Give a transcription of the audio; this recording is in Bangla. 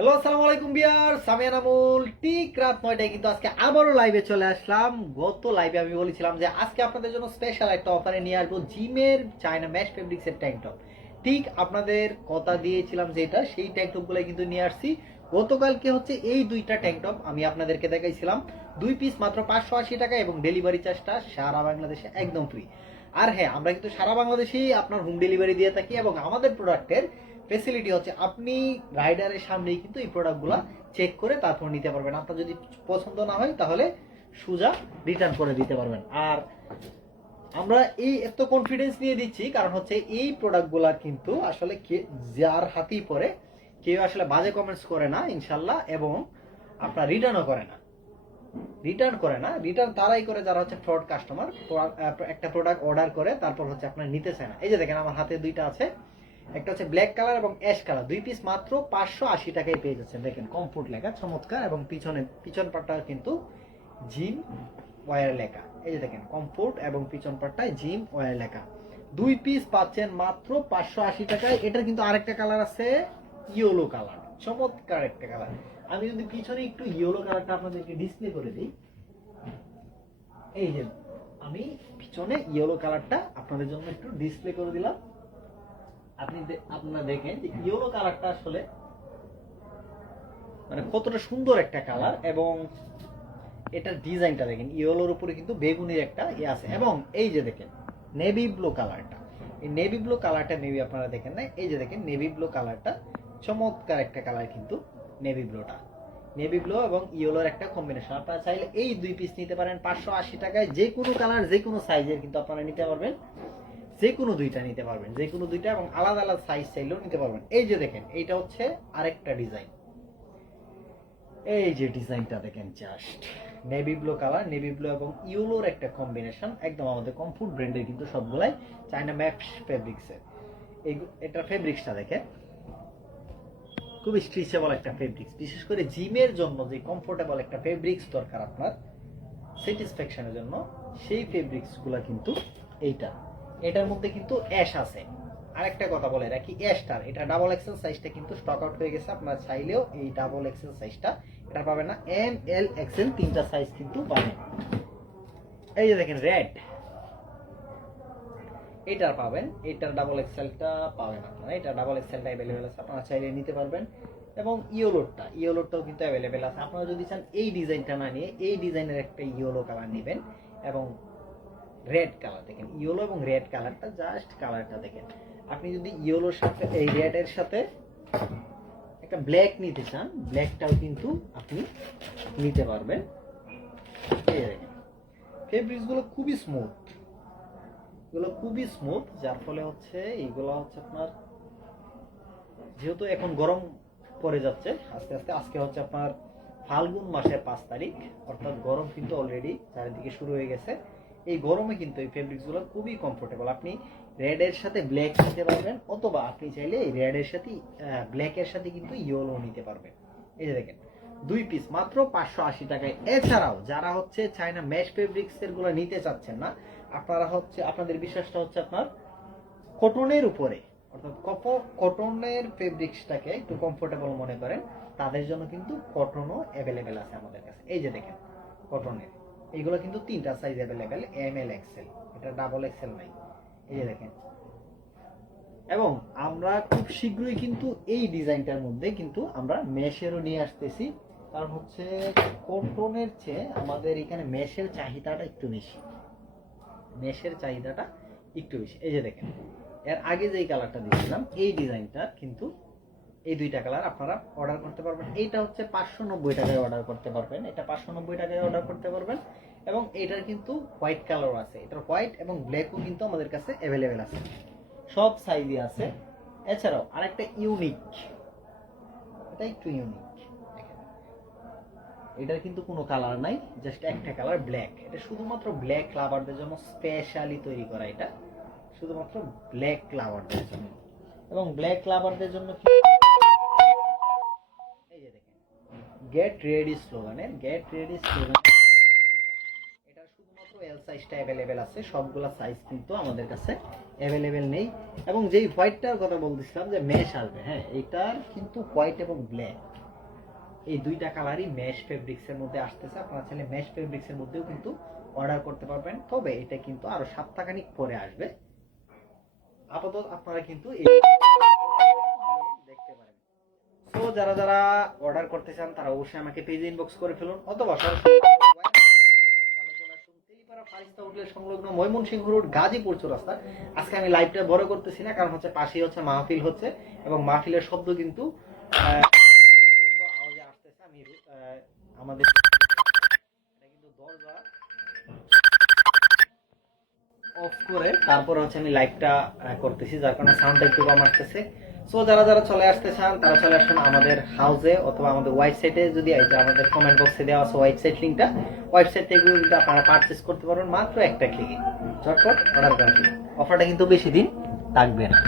হ্যালো, আসসালামু আলাইকুম ভিউয়ার্স, আমি আনামুল। ঠিক রাত 9টায় কিন্তু আজকে আবারও লাইভে চলে আসলাম। গত লাইভে আমি বলেছিলাম যে আজকে আপনাদের জন্য স্পেশাল একটা অফারে নিয়ে আসবো জিমের চায়না ম্যাশ ফেব্রিক্সের ট্যাঙ্ক টপ। ঠিক আপনাদের কথা দিয়েছিলাম যেটা, সেই ট্যাঙ্ক টপগুলো কিন্তু নিয়ে আসছি। গতকালকে হচ্ছে এই দুইটা ট্যাঙ্ক টপ আমি আপনাদেরকে দেখাইছিলাম, 2 পিস মাত্র 580 টাকা এবং ডেলিভারি চার্জটা সারা বাংলাদেশে একদম ফ্রি। আর হ্যাঁ, আমরা কিন্তু সারা বাংলাদেশেই আপনার হোম ডেলিভারি দিয়ে থাকি এবং আমাদের প্রোডাক্টের ফেসিলিটি হচ্ছে আপনি রাইডারের সামনেই কিন্তু এই প্রোডাক্টগুলো চেক করে তারপর নিতে পারবেন। আপনার যদি পছন্দ না হয় তাহলে সোজা রিটার্ন করে দিতে পারবেন। আর আমরা এই এত কনফিডেন্স নিয়ে দিচ্ছি কারণ হচ্ছে এই প্রোডাক্টগুলা কিন্তু আসলে যার হাতেই পড়ে কেউ আসলে বাজে কমেন্টস করে না ইনশাল্লাহ, এবং আপনার রিটার্ন তারাই করে যারা হচ্ছে ফ্রড কাস্টমার। একটা প্রোডাক্ট অর্ডার করে তারপর হচ্ছে আপনার নিতে চায় না। এই যে দেখেন আমার হাতে দুইটা আছে, একটা হচ্ছে ব্ল্যাক কালার এবং অ্যাশ কালার, 2 পিস মাত্র 580 টাকায় পেয়ে যাচ্ছেন। দেখেন কমফোর্ট লেখা চমৎকার, এবং পিছন পাটটা কিন্তু জিম ওয়্যার লেখা। এই যে দেখেন কমফোর্ট এবং পিছন পাটটায় জিম ওয়্যার লেখা। 2 পিস পাচ্ছেন মাত্র 580 টাকায়। এটার কিন্তু আরেকটা কালার আছে, ইয়েলো কালার, চমৎকার একটা কালার। আমি যদি পিছনে একটু ইয়েলো কালারটা আপনাদেরকে ডিসপ্লে করে দিই, এই যে আমি পিছনে ইয়েলো কালারটা আপনাদের জন্য একটু ডিসপ্লে করে দিলাম। আপনারা দেখেন যে ইয়েলো কালারটা আসলে মানে কতটা সুন্দর একটা কালার, এবং এটার ডিজাইনটা দেখেন ইয়েলোর উপরে কিন্তু বেগুনির একটা ইয়ে আছে। এবং এই যে দেখেন নেভি ব্লু কালারটা, এই নেভি ব্লু কালারটা মেবি আপনারা দেখেন না, এই যে দেখেন নেভি ব্লু কালারটা চমৎকার একটা কালার কিন্তু নেভি ব্লু এবং ইয়েলোর একটা কম্বিনেশন। আপনারা চাইলে এই 2 পিস নিতে পারেন 580 টাকায়। যে কোনো কালার যে কোনো সাইজের কিন্তু আপনারা নিতে পারবেন, যে কোনো দুইটা নিতে পারবেন, যে কোনো দুইটা, এবং আলাদা আলাদা সাইজ চাইলেও নিতে পারবেন। এই যে দেখেন এইটা হচ্ছে আরেকটা ডিজাইন, এই যে ডিজাইনটা দেখেন just navy blue colour, navy blue এবং ইয়েলোর একটা কম্বিনেশন, একদম আমাদের কমফোর্ট ব্র্যান্ডের কিন্তু সবগুলাই চায়না ম্যাশ ফেব্রিক্সের। এটা ফেব্রিক্সটা দেখেন খুব স্ট্রেচেবল একটা ফেব্রিক্স, বিশেষ করে জিমের জন্য যে কমফোর্টেবল একটা ফেব্রিক্স দরকার আপনার স্যাটিসফ্যাকশনের জন্য, সেই ফেব্রিক্সগুলো কিন্তু এটার মধ্যে কিন্তু অ্যাশ আছে। আরেকটা কথা বলে রাখি, অ্যাশটার এটা ডাবল এক্সেল সাইজটা কিন্তু স্টক আউট হয়ে গেছে। আপনারা চাইলেও এই ডাবল এক্সেল সাইজটা এটা পাবেন না, এম এল এক্সেল তিনটা সাইজ কিন্তু পাবেন। এই যে দেখেন রেড, এটার পাবেন, এটার ডাবল এক্সেলটা পাবেন আপনারা, এটা ডাবল এক্সেলটা অ্যাভেলেবেল আছে, আপনারা চাইলে নিতে পারবেন। এবং ইয়েলোটাও কিন্তু অ্যাভেলেবেল আছে। আপনারা যদি চান এই ডিজাইনটা না নিয়ে এই ডিজাইনের একটা ইয়েলো কালার নেবেন, এবং রেড কালার দেখেন, ইয়েলো এবং রেড কালারটা জাস্ট কালারটা দেখেন। আপনি যদি ইয়েলোর সাথে এই রেডের সাথে একটা ব্ল্যাক নিতে চান, ব্ল্যাকটাও কিন্তু আপনি নিতে পারবেন। এই দেখেন ফেব্রিক্সগুলো খুবই স্মুথ, যার ফলে হচ্ছে এইগুলো হচ্ছে আপনার, যেহেতু এখন গরম পড়ে যাচ্ছে আস্তে আস্তে, আজকে হচ্ছে আপনার ফাল্গুন মাসের 5 তারিখ, অর্থাৎ গরম কিন্তু অলরেডি চারিদিকে শুরু হয়ে গেছে। এই গরমে কিন্তু এই ফেব্রিক্সগুলো খুবই কমফোর্টেবল। আপনি রেডের সাথে ব্ল্যাক নিতে পারবেন, অথবা আপনি চাইলে এই রেডের সাথে ব্ল্যাকের সাথে কিন্তু ইয়েলো নিতে পারবেন। এই যে দেখেন 2 পিস মাত্র 580 টাকায়। এছাড়াও যারা হচ্ছে চায়না ম্যাশ ফেব্রিক্সের গুলো নিতে চাচ্ছেন না, আপনারা হচ্ছে আপনাদের বিশ্বাসটা হচ্ছে আপনার কটনের উপরে, অর্থাৎ কটনের ফেব্রিক্সটাকে একটু কমফোর্টেবল মনে করেন, তাদের জন্য কিন্তু কটনও অ্যাভেলেবেল আছে আমাদের কাছে। এই যে দেখেন কটনের এইগুলো কিন্তু তিনটা size available, M L XL, এটা ডাবল এক্সেল নাই। এই যে দেখেন, এবং আমরা খুব শীঘ্রই কিন্তু এই ডিজাইনটার মধ্যে কিন্তু আমরা মেশেরও নিয়ে আসতেছি। কারণ হচ্ছে কটনের চেয়ে আমাদের এখানে মেশের চাহিদাটা একটু বেশি। এই যে দেখেন এর আগে যেই কালারটা দিয়েছিলাম, এই ডিজাইনটা কিন্তু এই দুইটা কালার আপনারা অর্ডার করতে পারবেন। এইটা হচ্ছে 590 টাকায় অর্ডার করতে পারবেন, এটা 590 টাকায় অর্ডার করতে পারবেন। এবং এটার কিন্তু হোয়াইট কালার আছে, এটার হোয়াইট এবং ব্ল্যাকও কিন্তু আমাদের কাছে অ্যাভেলেবেল আছে, সব সাইজই আছে। এছাড়াও আরেকটা এটা একটু ইউনিক, এটার কিন্তু কোনো কালার নাই, জাস্ট একটা কালার ব্ল্যাক। এটা শুধুমাত্র ব্ল্যাক লাভারদের জন্য স্পেশালি তৈরি করা, এটা শুধুমাত্র ব্ল্যাক লাভারদের জন্য। এবং ব্ল্যাক লাভারদের জন্য এই যে দেখেন গেট রেডি স্লোগানের এটা শুধুমাত্র এল সাইজটা অ্যাভেলেবেল আছে, সবগুলা সাইজ কিন্তু আমাদের কাছে অ্যাভেলেবেল নেই। এবং যেই হোয়াইটটার কথা বলতেছিলাম যে মেশ আসবে, হ্যাঁ এটার কিন্তু হোয়াইট এবং ব্ল্যাক এই দুইটা কালারই মেশ ফেব্রিক্সের মধ্যে আসতেছে। আপনারা চাইলে মেশ ফেব্রিক্সের মধ্যেও কিন্তু অর্ডার করতে পারবেন, তবে এটা কিন্তু আরো সপ্তাহখানিক পরে আসবে। আপাতত আপনারা কিন্তু এই দেখতে পারেন। তো যারা যারা অর্ডার করতে চান তারা অবশ্যই আমাকে পেজে ইনবক্স করে ফেলুন, অথবা সরাসরি ফারিস্তা হোটেলের সংলগ্ন ময়মনসিংহ রোড গাজীপুর চৌরাস্তা। আজকে আমি লাইভটা বড় করতেছি না, কারণ হচ্ছে পাশেই হচ্ছে মাহফিল হচ্ছে, এবং মাহফিলের শব্দ কিন্তু প্রচন্ড আওয়াজে আসতেছে। আমি আমাদের এটা কিন্তু দরজা অফ করে তারপরে হচ্ছে আমি লাইভটা করতেছি, যার কারণে সাউন্ডটা একটু কম আসতেছে। সো যারা যারা চলে আসতে চান তারা চলে আসুন আমাদের হাউসে অথবা আমাদের ওয়েবসাইটে, যদি এই যে আমাদের কমেন্ট বক্সে দেওয়া আছে ওয়েবসাইট লিঙ্কটা, ওয়েবসাইট থেকে কিন্তু আপনারা পারচেজ করতে পারবেন মাত্র একটা ক্লিকে, ঝটপট অর্ডার করা। অফারটা কিন্তু বেশি দিন থাকবে না।